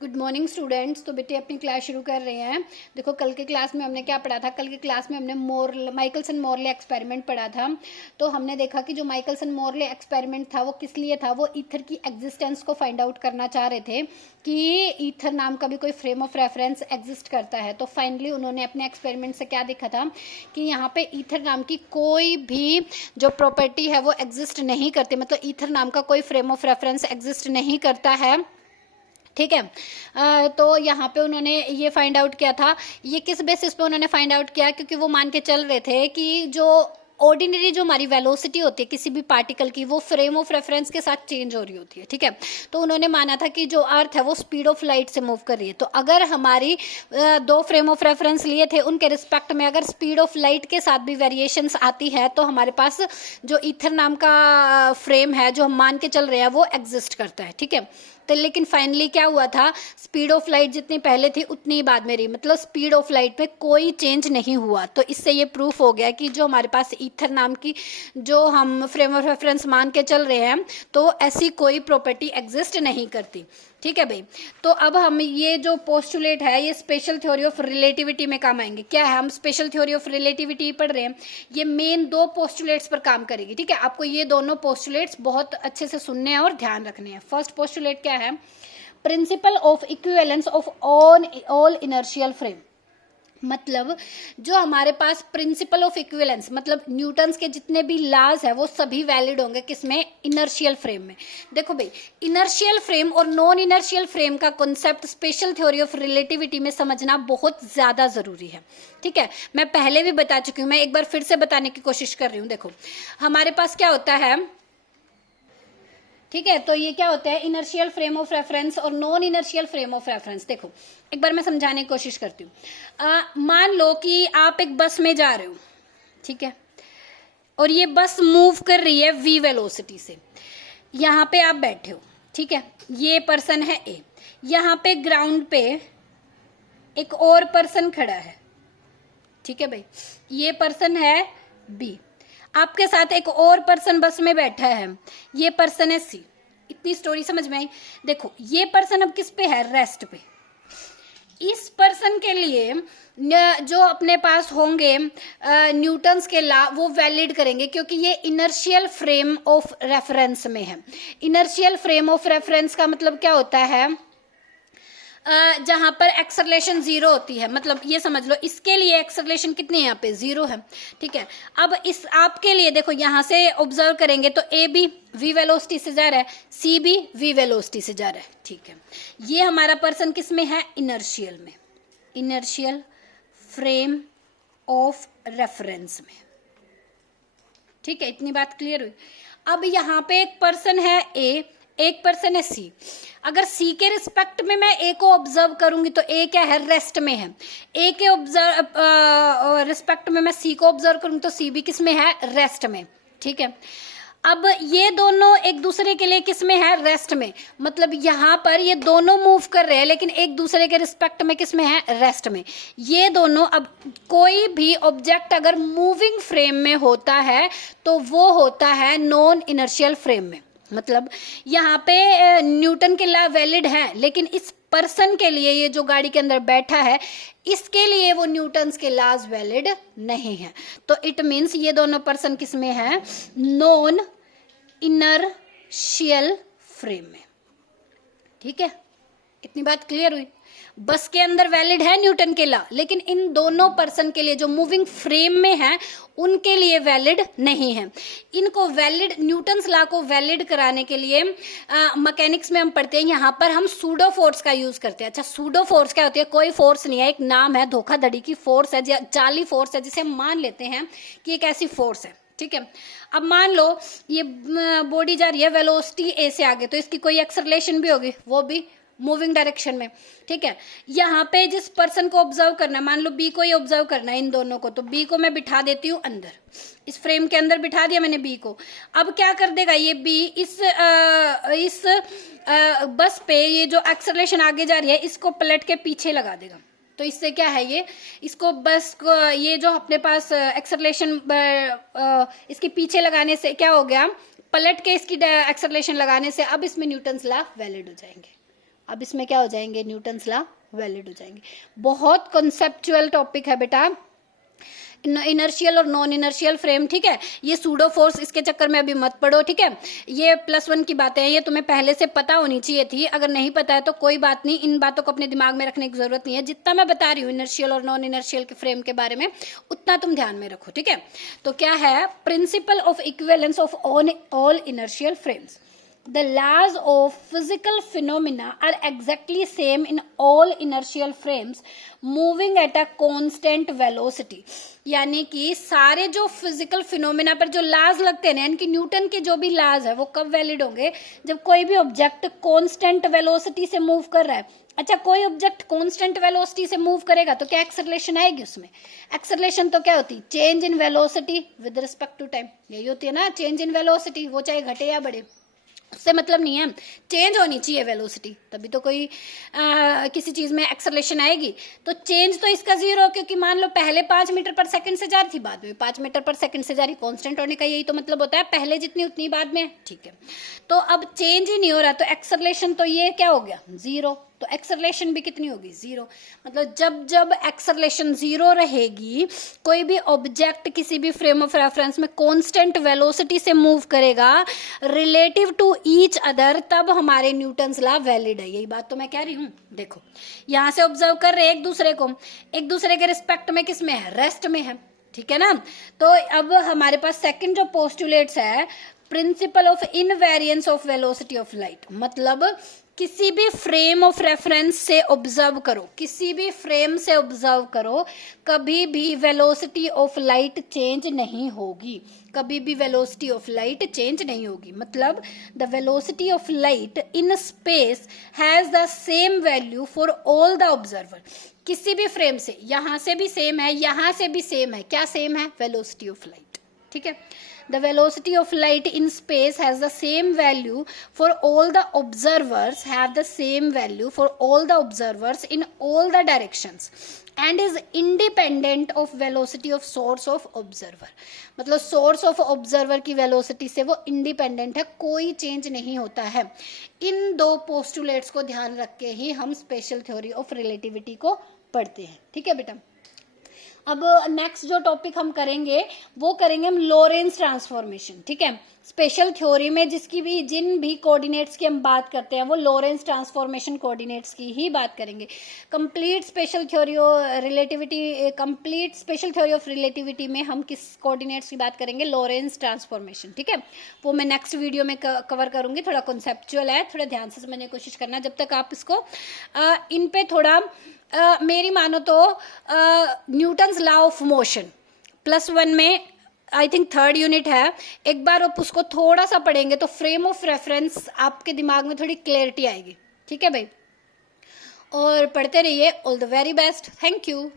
Good morning students. तो बेटे अपनी क्लास शुरू कर रहे हैं। देखो कल के क्लास में हमने क्या पढ़ा था। कल के क्लास में हमने माइकलसन मोरले एक्सपेरिमेंट पढ़ा था। तो हमने देखा कि जो माइकलसन मोरले एक्सपेरिमेंट था वो किस लिए था। वो ईथर की एग्जिस्टेंस को फाइंड आउट करना चाह रहे थे कि ईथर नाम का भी कोई फ्रेम ऑफ रेफरेंस एग्जिस्ट करता है। तो फाइनली उन्होंने अपने एक्सपेरिमेंट से क्या देखा था कि यहाँ पे ईथर नाम की कोई भी जो प्रॉपर्टी है वो एग्जिस्ट नहीं करती, मतलब ईथर नाम का कोई फ्रेम ऑफ रेफरेंस एग्जिस्ट नहीं करता है। ठीक है। तो यहाँ पे उन्होंने ये फाइंड आउट किया था। ये किस बेसिस पे उन्होंने फाइंड आउट किया, क्योंकि वो मान के चल रहे थे कि जो ऑर्डिनरी जो हमारी वेलोसिटी होती है किसी भी पार्टिकल की, वो फ्रेम ऑफ रेफरेंस के साथ चेंज हो रही होती है। ठीक है। तो उन्होंने माना था कि जो अर्थ है वो स्पीड ऑफ लाइट से मूव कर रही है। तो अगर हमारी दो फ्रेम ऑफ रेफरेंस लिए थे, उनके रिस्पेक्ट में अगर स्पीड ऑफ लाइट के साथ भी वेरिएशंस आती है तो हमारे पास जो ईथर नाम का फ्रेम है जो हम मान के चल रहे हैं वो एग्जिस्ट करता है। ठीक है। तो लेकिन फाइनली क्या हुआ था, स्पीड ऑफ लाइट जितनी पहले थी उतनी ही बाद में रही, मतलब स्पीड ऑफ लाइट में कोई चेंज नहीं हुआ। तो इससे ये प्रूफ हो गया कि जो हमारे पास ईथर नाम की जो हम फ्रेम ऑफ रेफरेंस मान के चल रहे हैं तो ऐसी कोई प्रॉपर्टी एग्जिस्ट नहीं करती। ठीक है भाई। तो अब हम ये जो पोस्टुलेट है ये स्पेशल थ्योरी ऑफ रिलेटिविटी में काम आएंगे। क्या है, हम स्पेशल थ्योरी ऑफ रिलेटिविटी पढ़ रहे हैं। ये मेन दो पोस्टुलेट्स पर काम करेगी। ठीक है। आपको ये दोनों पोस्टुलेट्स बहुत अच्छे से सुनने हैं और ध्यान रखने हैं। फर्स्ट पोस्टुलेट क्या है, principle of equivalence of all inertial frame. मतलब जो हमारे पास प्रिंसिपल ऑफ इक्विवेलेंस, मतलब न्यूटन्स के जितने भी लॉज है वो सभी वैलिड होंगे किसमें, इनर्शियल फ्रेम में। देखो भाई, इनर्शियल फ्रेम और नॉन इनर्शियल फ्रेम का concept special theory of relativity में समझना बहुत ज्यादा जरूरी है। ठीक है। मैं पहले भी बता चुकी हूं, मैं एक बार फिर से बताने की कोशिश कर रही हूं। देखो हमारे पास क्या होता है, ठीक है, तो ये क्या होता है, इनर्शियल फ्रेम ऑफ रेफरेंस और non inertial frame of reference. देखो एक बार मैं समझाने की कोशिश करती हूँ। मान लो कि आप एक बस में जा रहे हो, ठीक है, और ये बस मूव कर रही है v वेलोसिटी से। यहाँ पे आप बैठे हो, ठीक है, ये पर्सन है ए, यहाँ पे ग्राउंड पे एक और पर्सन खड़ा है। ठीक है भाई, ये पर्सन है बी, आपके साथ एक और पर्सन बस में बैठा है, ये पर्सन है सी। इतनी स्टोरी समझ में आई। देखो ये पर्सन अब किस पे है, रेस्ट पे। इस पर्सन के लिए जो अपने पास होंगे न्यूटन्स के लॉ वो वैलिड करेंगे, क्योंकि ये इनर्शियल फ्रेम ऑफ रेफरेंस में है। इनर्शियल फ्रेम ऑफ रेफरेंस का मतलब क्या होता है, जहां पर एक्सेलरेशन जीरो होती है। मतलब ये समझ लो इसके लिए एक्सेलरेशन कितनी है, यहाँ पे जीरो है। ठीक है। अब इस आपके लिए देखो यहां से ऑब्जर्व करेंगे तो ए भी वी वेलोसिटी से जा रहा है, सी भी वी वेलोसिटी से जा रहा है। ठीक है। ये हमारा पर्सन किस में है, इनर्शियल में, इनर्शियल फ्रेम ऑफ रेफरेंस में। ठीक है, इतनी बात क्लियर हुई। अब यहाँ पे एक पर्सन है ए, एक पर्सन है सी। अगर सी के रिस्पेक्ट में मैं ए को ऑब्जर्व करूंगी तो ए क्या है, रेस्ट में है। ए के रिस्पेक्ट में मैं सी को ऑब्जर्व करूंगी तो सी भी किस में है, रेस्ट में। ठीक है। अब ये दोनों एक दूसरे के लिए किस में है, रेस्ट में। मतलब यहाँ पर ये दोनों मूव कर रहे हैं लेकिन एक दूसरे के रिस्पेक्ट में किस में है, रेस्ट में। ये दोनों, अब कोई भी ऑब्जेक्ट अगर मूविंग फ्रेम में होता है तो वो होता है नॉन इनर्शियल फ्रेम में। मतलब यहाँ पे न्यूटन के लॉ वैलिड है, लेकिन इस पर्सन के लिए, ये जो गाड़ी के अंदर बैठा है, इसके लिए वो न्यूटन्स के लॉज वैलिड नहीं है। तो इट मीन्स ये दोनों पर्सन किस में है, नॉन इनर्शियल फ्रेम में। ठीक है, इतनी बात क्लियर हुई। बस के अंदर वैलिड है न्यूटन के लॉ, लेकिन इन दोनों पर्सन के लिए जो मूविंग फ्रेम में है उनके लिए वैलिड नहीं है। इनको वैलिड, न्यूटन्स लॉ को वैलिड कराने के लिए मैकेनिक्स में हम पढ़ते हैं, यहाँ पर हम सूडो फोर्स का यूज करते हैं। अच्छा, सूडो फोर्स क्या होती है, कोई फोर्स नहीं है, एक नाम है, धोखाधड़ी की फोर्स है, जाली फोर्स है, जिसे हम मान लेते हैं कि एक ऐसी फोर्स है। ठीक है। अब मान लो ये बॉडी जा रही है वेलोसिटी ए से आगे, तो इसकी कोई एक्सेलरेशन भी होगी, वो भी मूविंग डायरेक्शन में। ठीक है। यहाँ पे जिस पर्सन को ऑब्जर्व करना है, मान लो बी को ही ऑब्जर्व करना है, इन दोनों को, तो बी को मैं बिठा देती हूँ अंदर, इस फ्रेम के अंदर बिठा दिया मैंने बी को। अब क्या कर देगा ये बी, इस बस पे ये जो एक्सेलरेशन आगे जा रही है इसको पलट के पीछे लगा देगा। तो इससे क्या है, ये इसको बस को, ये जो अपने पास एक्सेलरेशन इसके पीछे लगाने से क्या हो गया, पलट के इसकी एक्सेलरेशन लगाने से अब इसमें न्यूटन्स लॉ वैलिड हो जाएंगे। अब इसमें क्या हो जाएंगे, न्यूटन्स लॉ वैलिड हो जाएंगे। बहुत कॉन्सेप्चुअल टॉपिक है बेटा, इनर्शियल और नॉन इनर्शियल फ्रेम, ठीक है। ये सूडो फोर्स, इसके चक्कर में अभी मत पड़ो, ठीक है। ये +1 की बातें हैं, ये तुम्हें पहले से पता होनी चाहिए थी। अगर नहीं पता है तो कोई बात नहीं, इन बातों को अपने दिमाग में रखने की जरूरत नहीं है। जितना मैं बता रही हूँ इनर्शियल और नॉन इनर्शियल के फ्रेम के बारे में, उतना तुम ध्यान में रखो, ठीक है। तो क्या है, principle of equivalence of all inertial frames. The laws of physical phenomena are exactly same in all inertial frames moving at a constant velocity। यानी कि सारे जो फिजिकल फिनोमिना पर जो लाज लगते हैं, यानी कि न्यूटन के जो भी लाज है वो कब वैलिड होंगे, जब कोई भी ऑब्जेक्ट कांस्टेंट वेलोसिटी से मूव कर रहा है। अच्छा, कोई ऑब्जेक्ट कांस्टेंट वेलोसिटी से मूव करेगा तो क्या एक्सेलरेशन आएगी उसमें? एक्सेलरेशन तो क्या होती है, change in velocity with respect to time, यही होती है ना चेंज इन वेलोसिटी, वो चाहे घटे या बढ़े, उससे मतलब नहीं है, चेंज होनी चाहिए वेलोसिटी, तभी तो कोई किसी चीज में एक्सेलरेशन आएगी। तो चेंज तो इसका 0, क्योंकि मान लो पहले 5 मीटर पर सेकंड से जा रही थी, बाद में 5 मीटर पर सेकंड से जा रही, कांस्टेंट होने का यही तो मतलब होता है, पहले जितनी उतनी बाद में, ठीक है। तो अब चेंज ही नहीं हो रहा, तो एक्सेलरेशन तो ये क्या हो गया, 0, तो एक्सेलरेशन भी कितनी होगी, 0। मतलब जब जब एक्सेलरेशन 0 रहेगी, कोई भी ऑब्जेक्ट किसी भी फ्रेम ऑफ रेफरेंस में कांस्टेंट वेलोसिटी से मूव करेगा रिलेटिव टू ईच अदर, तब हमारे न्यूटन्स लॉ वैलिड है। यही बात तो मैं कह रही हूँ। देखो यहां से ऑब्जर्व कर रहे हैं एक दूसरे को, एक दूसरे के रिस्पेक्ट में किस में है, रेस्ट में है, ठीक है ना। तो अब हमारे पास सेकंड जो पोस्टुलेट्स है, principle of invariance of velocity of light, मतलब किसी भी फ्रेम ऑफ रेफरेंस से ऑब्जर्व करो, किसी भी फ्रेम से ऑब्जर्व करो, कभी भी वेलोसिटी ऑफ लाइट चेंज नहीं होगी, कभी भी वेलोसिटी ऑफ लाइट चेंज नहीं होगी। मतलब the velocity of light in space has the same value for all the observer. किसी भी फ्रेम से, यहां से भी सेम है, यहां से भी सेम है, क्या सेम है, वेलोसिटी ऑफ लाइट, ठीक है। The velocity of light in space has the same value for all the observers, have the same value for all the observers in all the directions and is independent of velocity of source of observer। मतलब source of observer की velocity से वो independent है, कोई change नहीं होता है। इन दो postulates को ध्यान रख के ही हम special theory of relativity को पढ़ते हैं, ठीक है बेटा। अब नेक्स्ट जो टॉपिक हम करेंगे वो करेंगे हम लोरेंस ट्रांसफॉर्मेशन, ठीक है। स्पेशल थ्योरी में जिन भी कोऑर्डिनेट्स की हम बात करते हैं वो लोरेंस ट्रांसफॉर्मेशन कोऑर्डिनेट्स की ही बात करेंगे। Complete special theory of relativity में हम किस कोऑर्डिनेट्स की बात करेंगे, लोरेंस ट्रांसफॉर्मेशन, ठीक है। वो मैं नेक्स्ट वीडियो में कवर करूंगी। थोड़ा कॉन्सेप्चुअल है, थोड़ा ध्यान से समझने की कोशिश करना। जब तक आप इसको इन पे थोड़ा मेरी मानो तो न्यूटन्स लॉ ऑफ मोशन +1 में आई थिंक 3rd यूनिट है, एक बार आप उसको थोड़ा सा पढ़ेंगे तो फ्रेम ऑफ रेफरेंस आपके दिमाग में थोड़ी क्लैरिटी आएगी, ठीक है भाई। और पढ़ते रहिए। All the very best, thank you.